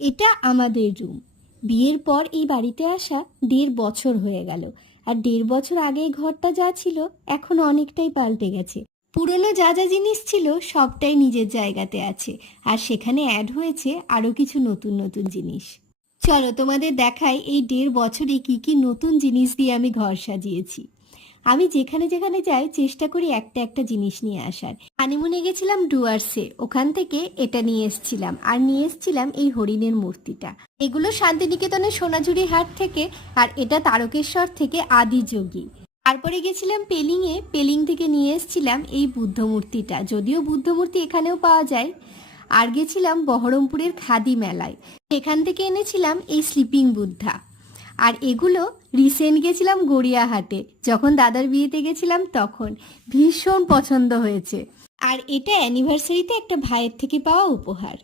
এটা আমাদের রুম। বিয়ের পর এই বাড়িতে আসা 1.5 বছর হয়ে গেল। আর 1.5 বছর আগে এই ঘরটা যা ছিল এখন অনেকটাই পাল্টে গেছে। পুরনো যা যা জিনিস ছিল সবটাই নিজের জায়গাতে আছে, আর সেখানে অ্যাড হয়েছে আরও কিছু নতুন নতুন জিনিস। চলো তোমাদের দেখাই এই 1.5 বছরে কি কি নতুন জিনিস দিয়ে আমি ঘর সাজিয়েছি। আমি যেখানে যেখানে যাই চেষ্টা করি একটা একটা জিনিস নিয়ে আসার। হানিমুনে গেছিলাম ডুয়ার্সে, ওখান থেকে এটা নিয়ে এসেছিলাম, আর নিয়ে এসেছিলাম এই হরিণের মূর্তিটা। এগুলো শান্তিনিকেতনের সোনাঝুরি হাট থেকে, আর এটা তারকেশ্বর থেকে আদিযোগী। তারপরে গেছিলাম পেলিংয়ে, পেলিং থেকে নিয়ে এসেছিলাম এই বুদ্ধ মূর্তিটা, যদিও বুদ্ধ মূর্তি এখানেও পাওয়া যায়। আর গেছিলাম বহরমপুরের খাদি মেলায়, সেখান থেকে এনেছিলাম এই স্লিপিং বুদ্ধা। আর এগুলো রিসেন্ট গেছিলাম গড়িয়াহাটে, যখন দাদার বিয়েতে গেছিলাম তখন ভীষণ পছন্দ হয়েছে। আর এটা অ্যানিভার্সারিতে একটা ভাইয়ের থেকে পাওয়া উপহার।